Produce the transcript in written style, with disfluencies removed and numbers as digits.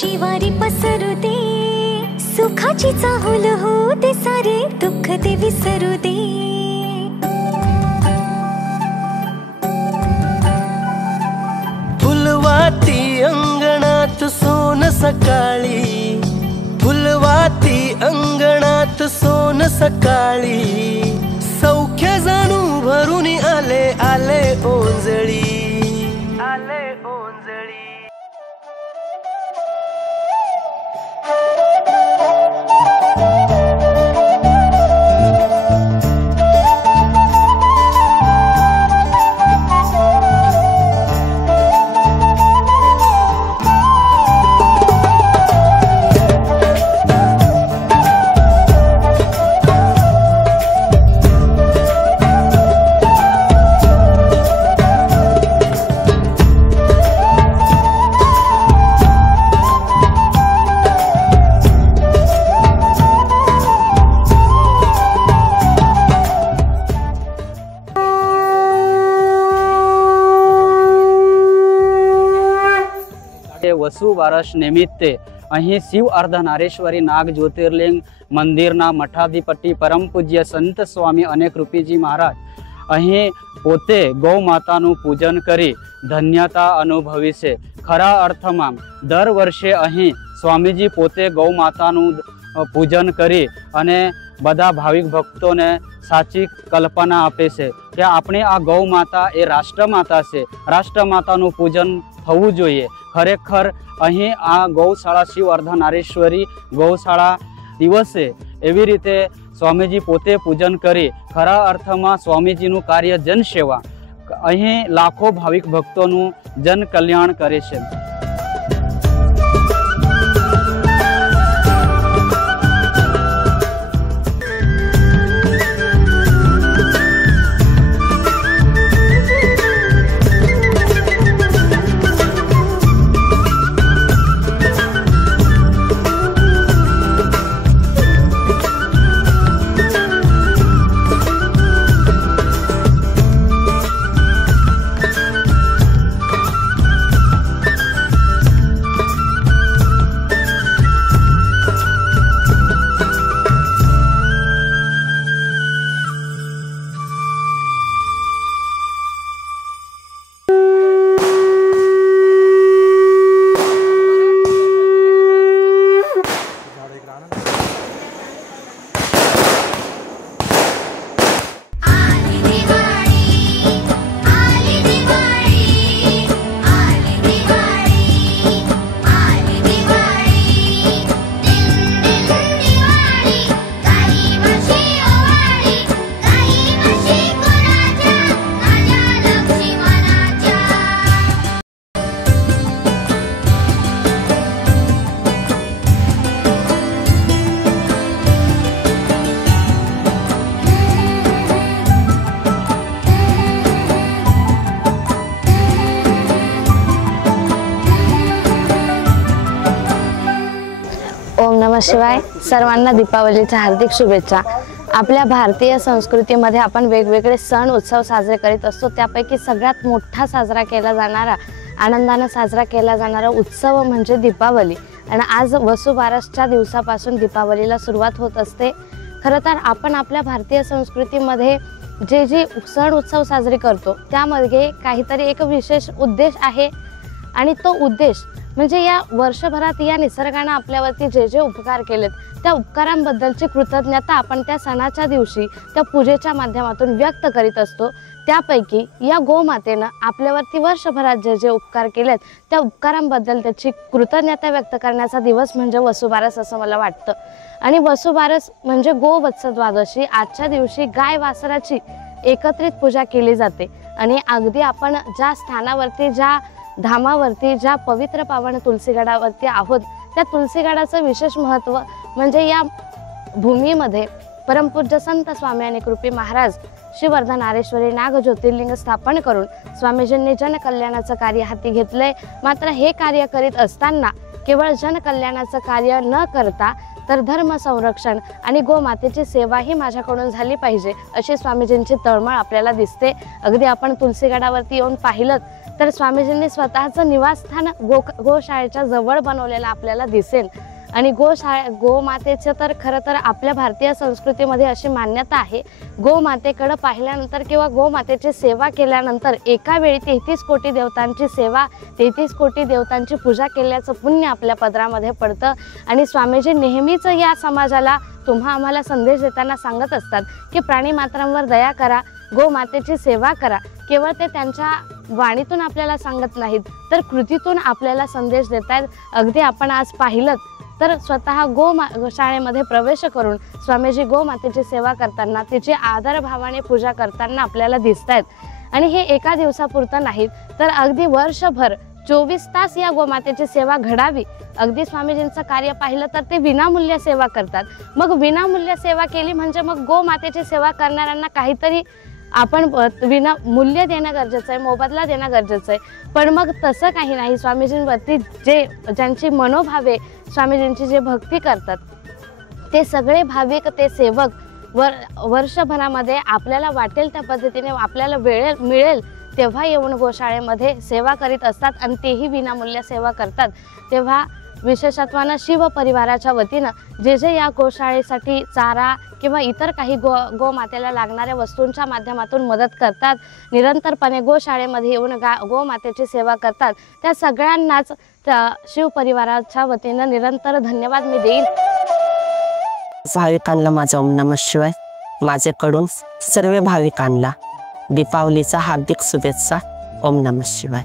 शिवारी पसरू दे, सुखाची चाहुल हो दे, सारे दुःख ते विसरू दे। फुलवाती अंगणात सोन सकाळी, फुलवाती अंगणात सोन सकाळी, सौख्य जाणू भरून आले आले ओंजळी, आले ओंजळी। वसु बारस निमित्ते અહીં શિવ અર્ધનારેશ્વરી નાગ જ્યોતિર્લિંગ મંદિરના મઠાધિપતિ પરમ પૂજ્ય સંત સ્વામી અનેક રૂપીજી મહારાજ અહીં પોતે ગૌ માતાનું પૂજન કરી ધન્યતા અનુભવી છે। ખરા અર્થમાં દર વર્ષે અહીં સ્વામીજી પોતે ગૌ માતાનું પૂજન કરી અને બધા ભાવિક ભક્તોને સાચી કલ્પના આપે છે કે આપણે આ ગૌ માતા એ રાષ્ટ્રમાતા છે, રાષ્ટ્રમાતાનું પૂજન થવું જોઈએ। ખરેખર અહીં આ ગૌશાળા શિવ અર્ધનારેશ્વરી ગૌશાળા દિવસે એવી રીતે સ્વામીજી પોતે પૂજન કરી ખરા અર્થમાં સ્વામીજીનું કાર્ય જનસેવા અહીં લાખો ભાવિક ભક્તોનું જન કલ્યાણ કરે છે। नमः शिवाय। सर्वांना दीपावलीच्या हार्दिक शुभेच्छा। आपल्या भारतीय संस्कृतीमध्ये आपण वेगवेगळे सण उत्सव साजरे करीत असतो, त्यापैकी सगळ्यात मोठा साजरा केला जाणारा, आनंदाने साजरा केला जाणारा उत्सव म्हणजे दीपावली। आणि आज वसुबारसच्या दिवसापासून दीपावलीला सुरुवात होत असते। खरं तर आपण आपल्या भारतीय संस्कृतीमध्ये जे जे सण उत्सव साजरे करतो त्यामध्ये काहीतरी एक विशेष उद्देश आहे आणि तो उद्देश म्हणजे या वर्षभरात या निसर्गाने आपल्यावरती जे जे उपकार केलेत त्या उपकारांबद्दलची कृतज्ञता आपण त्या सणाच्या दिवशी त्या पूजेच्या माध्यमातून व्यक्त करीत असतो। त्यापैकी या गोमातेने आपल्यावरती वर्षभरात जे जे उपकार केलेत त्या उपकारांबद्दल त्याची कृतज्ञता व्यक्त करण्याचा दिवस म्हणजे वसुबारस असं मला वाटतं। आणि वसुबारस म्हणजे गोवत्स द्वादशी, आजच्या दिवशी गाय वासराची एकत्रित पूजा केली जाते। आणि अगदी आपण ज्या स्थानावरती, ज्या धामावरती, ज्या पवित्र पावन तुलसीगडावरती आहोत त्या तुलसीगडाचं विशेष महत्त्व म्हणजे या भूमीमध्ये परमपूज्य संत स्वामी अनेक रूपी महाराज शिव अर्धनारेश्वरी नाग ज्योतिर्लिंग स्थापन करून स्वामीजींनी जनकल्याणाचं कार्य हाती घेतलंय। मात्र हे कार्य करीत असताना केवळ जनकल्याणाचं कार्य न करता तर धर्म संरक्षण आणि गोमातेची सेवा ही माझ्याकडून झाली पाहिजे अशी स्वामीजींची तळमळ आपल्याला दिसते। अगदी आपण तुलसीगडावरती येऊन पाहिलं तर स्वामीजींनी स्वतःचं निवासस्थान गोशाळेच्या जवळ बनवलेलं आपल्याला दिसेल। आणि गोमातेचं तर खरं तर आपल्या भारतीय संस्कृतीमध्ये अशी मान्यता आहे, गोमातेकडे पाहिल्यानंतर किंवा गोमातेची सेवा केल्यानंतर एका वेळी 33 कोटी देवतांची सेवा, 33 कोटी देवतांची पूजा केल्याचं पुण्य आपल्या पदरामध्ये पडतं। आणि स्वामीजी नेहमीच या समाजाला तुम्हा आम्हाला संदेश देताना सांगत असतात की प्राणीमात्रांवर दया करा, गोमातेची सेवा करा। केवळ ते त्यांच्या वाणीतून आपल्याला सांगत नाहीत तर कृतीतून आपल्याला संदेश देत आहेत। अगदी आपण आज पाहिलं तर स्वतः गोशाळेमध्ये प्रवेश करून स्वामीजी गोमातेची सेवा करताना, तिची आदरभावाने पूजा करताना आपल्याला दिसत आहेत। आणि हे एका दिवसापुरतं नाहीत तर अगदी वर्षभर 24 तास या गोमातेची सेवा घडावी। अगदी स्वामीजींचं कार्य पाहिलं तर ते विनामूल्य सेवा करतात। मग विनामूल्य सेवा केली म्हणजे मग गोमातेची सेवा करणाऱ्यांना काहीतरी आपण विनामूल्य देणं गरजेचं आहे, मोबदला देणं गरजेचं आहे। पण मग तसं काही नाही। स्वामीजींवरती ज्यांची मनोभावे स्वामीजींची जे भक्ती करतात ते सगळे भाविक, ते सेवक वर्षभरामध्ये आपल्याला वाटेल त्या पद्धतीने आपल्याला वेळ मिळेल तेव्हा येऊन गोशाळेमध्ये सेवा करीत असतात आणि तेही विनामूल्य सेवा करतात। तेव्हा विशेषत्वानं शिव परिवाराच्या वतीनं जे या गोशाळेसाठी चारा किंवा इतर काही गोमातेला लागणाऱ्या वस्तूंच्या माध्यमातून मदत करतात, निरंतरपणे गोशाळेमध्ये येऊन गोमातेची सेवा करतात, त्या सगळ्यांनाच त्या शिव परिवाराच्या वतीनं निरंतर धन्यवाद मी देईन। भाविकांना माझा ओम नमः शिवाय। माझ्याकडून सर्व भाविकांना दीपावलीचा हार्दिक शुभेच्छा। ओम नमः शिवाय।